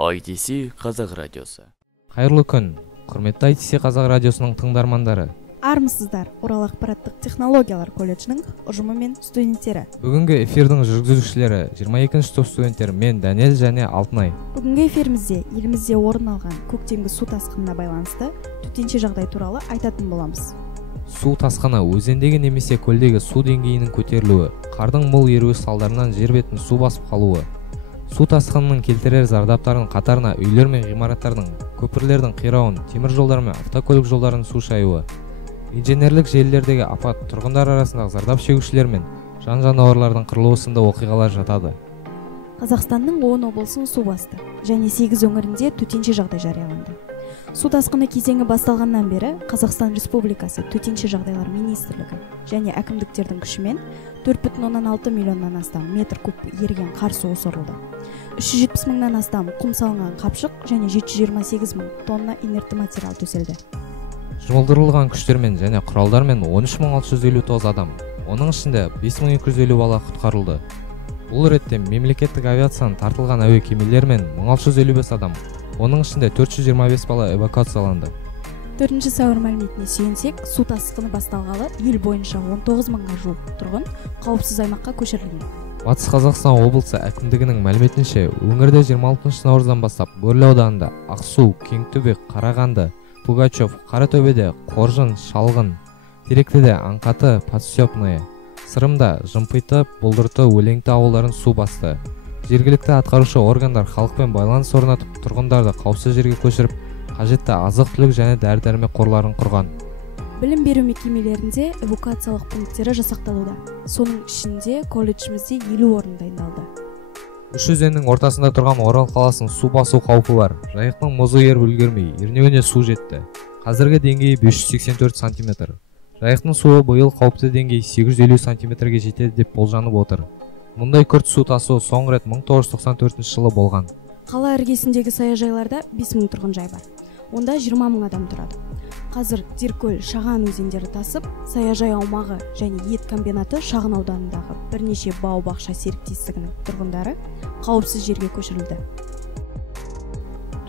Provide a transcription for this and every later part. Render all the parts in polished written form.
ITC Қазақ радиосы. Қайырлы күн, құрметті ITC Қазақ радиосының тыңдармандары. Армысыздар, Орал ақпараттық технологиялар колледжінің ұжымы мен студенттері. Бүгінгі эфирдің жүргізушілері 22-ші топ студенттері мен Даниэль және Алтынай. Бүгінгі эфирімізде елімізде орын алған көктемгі су тасқынына байланысты төтенше жағдай туралы айтатын боламыз. Су тасқыны өзендегі немесе көлдегі су деңгейінің көтерілуі, қардың мол еруі салдарынан жер бетін су басып қалуы. Су тасқынының келтірер зардаптарының қатарына үйлер мен ғимараттардың, көпірлердің қирауын, темір жолдар мен автокөлік жолдарының су шаюы, инженерлік желілердегі апат, тұрғындар арасындағы зардап шегушілер мен жан-жануарлардың қырылуы сынды оқиғалар жатады. Қазақстанның 10 облысын су басты және 8 өңірінде төтенше жағдай жарияланды. Су тасқыны кезеңі басталғаннан бері Қазақстан Республикасы төтенше жағдайлар министрлігі және әкімдіктердің күшімен 4,6 миллионнан астам метр куб еріген қар суы сорылды. 370 мыңнан астам құм салынған қапшық және 728 мың тонна инертті материал төселді. Жұмылдырылған күштермен және құралдармен 13.659 адам, оның ішінде 5.250 бала құтқарылды. Бұл ретте мемлекеттік авиацияның тартылған әуе кемелермен 1655 адам, оның ішінде 425 бала эвакуацияланды. 4 сәуір мәліметіне сүйенсек, су тасқыны басталғалы ел бойынша 19 мыңға жуық тұрғын қауіпсіз аймаққа көшірілген. Батыс Қазақстан облысы әкімдігінің мәліметінше, өңірде 26 наурыздан бастап Бөрлі ауданында Ақсу, Кеңтөбе, Қарағанды, Пугачев, Қаратөбеде, Қоржын, Шалғын, Теректіде, Аңқаты, Подстепное, Сырымда, Жымпиты, Бұлдырты, Өлеңті ауылдарын су басты. Жергілікті атқарушы органдар халықпен байланыс орнатып, тұрғындарды қауіпсіз жерге көшіріп, қажетті азық-түлік және дәрі-дәрмек қорларын құрған. Білім беру мекемелерінде эвакуациялық пункттері жасақталуда. Соның ішінде колледжімізде 50 орын дайындалды. Үш өзеннің ортасында тұрған Орал қаласының су басу қаупі бар. Жайықтың мұзы еріп үлгермей, ернеуіне су жетті. Қазіргі деңгейі 584 см. Жайықтың суы биыл қауіпті деңгей 850 см-ге жетеді деп болжанып отыр. Мұндай күрт су тасуы соңғы рет 1994 жылы болған. Қала іргесіндегі саяжайларда 5000 тұрғын жай бар. Онда 20 мың адам тұрады. Қазір Деркөл, Шаған өзендері тасып, саяжай аумағы және ет комбинаты шағын ауданындағы бірнеше бау-бақша серіктестігінің тұрғындары қауіпсіз жерге көшірілді.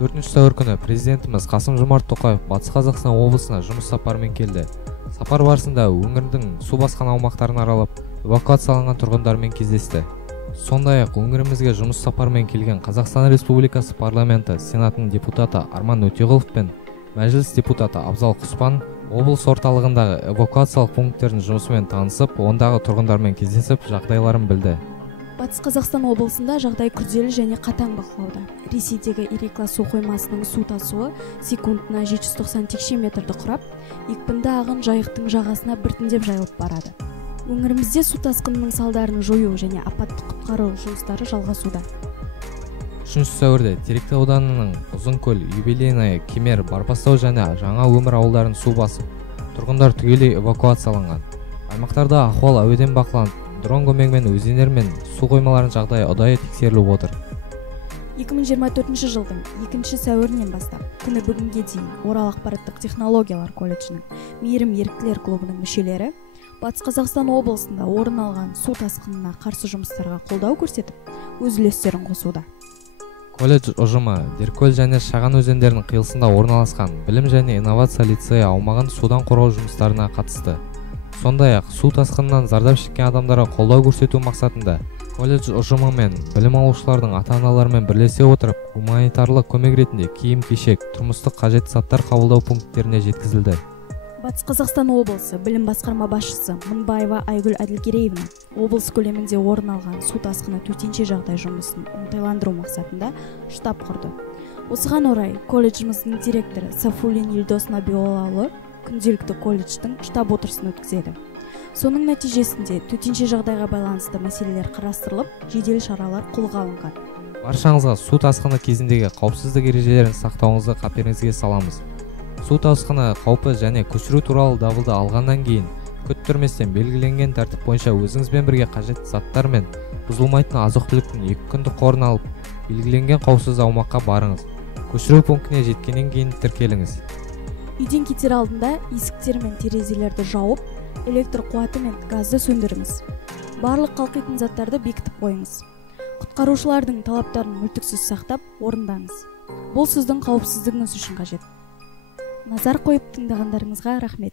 4 сәуір күні президентіміз Қасым-Жомарт Тоқаев Батыс Қазақстан облысына жұмыс сапарымен келді. Сапар барысында өңірдің су басқан аумақтарын аралап, эвакуацияланған тұрғындармен кездесті. Сондай-ақ өңірімізге жұмыс сапарымен келген Қазақстан Республикасы парламенті Сенатының депутаты Арман Өтеғұлов пен Мәжіліс депутаты Абзал Құспан облыс орталығындағы эвакуациялық пункттердің жұмысымен танысып, ондағы тұрғындармен кездесіп, жағдайларын білді. Батыс Қазақстан облысында жағдай күрделі және қатаң бақылауда. Ресейдегі Ирекла су қоймасының су тасуы секундына 790 текше метрді құрап, екпінді ағын жайықтың жағасына біртіндеп жайылып барады. Өңірімізде су тасқынының салдарын жою және апаттық құтқару жұмыстары жалғасуда. 3 сәуірде Теректі ауданының Ұзынкөл, Юбилейное, Кемер, Барбастау және Жаңа Өмір ауылдарын су басып, тұрғындар түгелей эвакуацияланған. Аймақтарда ахуал әуеден бақыланып, дрон көмегімен өзендер мен су қоймаларының жағдайы ұдайы тексеріліп отыр. 2024 жылдың 2 сәуірінен бастап, күні бүгінге дейін Орал ақпараттық технологиялар колледжінің Мейірім еріктілер клубының мүшелері Батыс Қазақстан облысында орын алған су тасқынына қарсы жұмыстарға қолдау көрсетіп, өз үлестерін қосуда. Колледж ұжымы Деркөл және Шаған өзендерінің қиылысында орналасқан білім және инновация лицейі аумағын судан қорғау жұмыстарына қатысты. Сондай-ақ су тасқынынан зардап шеккен адамдарға қолдау көрсету мақсатында колледж ұжымы мен білім алушылардың ата-аналарымен бірлесе отырып, гуманитарлық көмек ретінде киім-кешек, тұрмыстық қажетті заттар қабылдау пункттеріне жеткізілді. Батыс Қазақстан облысы білім басқарма басшысы Мыңбаева Айгүл Әділгереевна облыс көлемінде орын алған су тасқыны төтенше жағдай жұмысын оңтайландыру мақсатында штаб құрды. Осыған орай колледжіміздің директоры Сафуллин Елдос Набиоллаұлы күнделікті колледждің штаб отырысын өткізеді. Соның нәтижесінде төтенше жағдайға байланысты мәселелер қарастырылып, жедел шаралар қолға алынған. Баршаңызға су тасқыны кезіндегі қауіпсіздік ережелерін сақтауыңызды қаперіңізге саламыз. Су тасқыны қаупі және көшіру туралы дабылды алғаннан кейін күттірместен белгіленген тәртіп бойынша өзіңізбен бірге қажетті заттар мен бұзылмайтын азық-түліктің 2 күндік қорын алып, белгіленген қауіпсіз аумаққа барыңыз. Көшіру пунктіне жеткеннен кейін тіркеліңіз. Үйден кетер алдында есіктер мен терезелерді жауып, электр қуаты мен газды сөндіріңіз. Барлық қалқитын заттарды бекітіп қойыңыз. Құтқарушылардың талаптарын мүлтіксіз сақтап, орындаңыз. Бұл сіздің қауіпсіздігіңіз үшін қажет. Назар қойып тыңдағандарыңызға рахмет.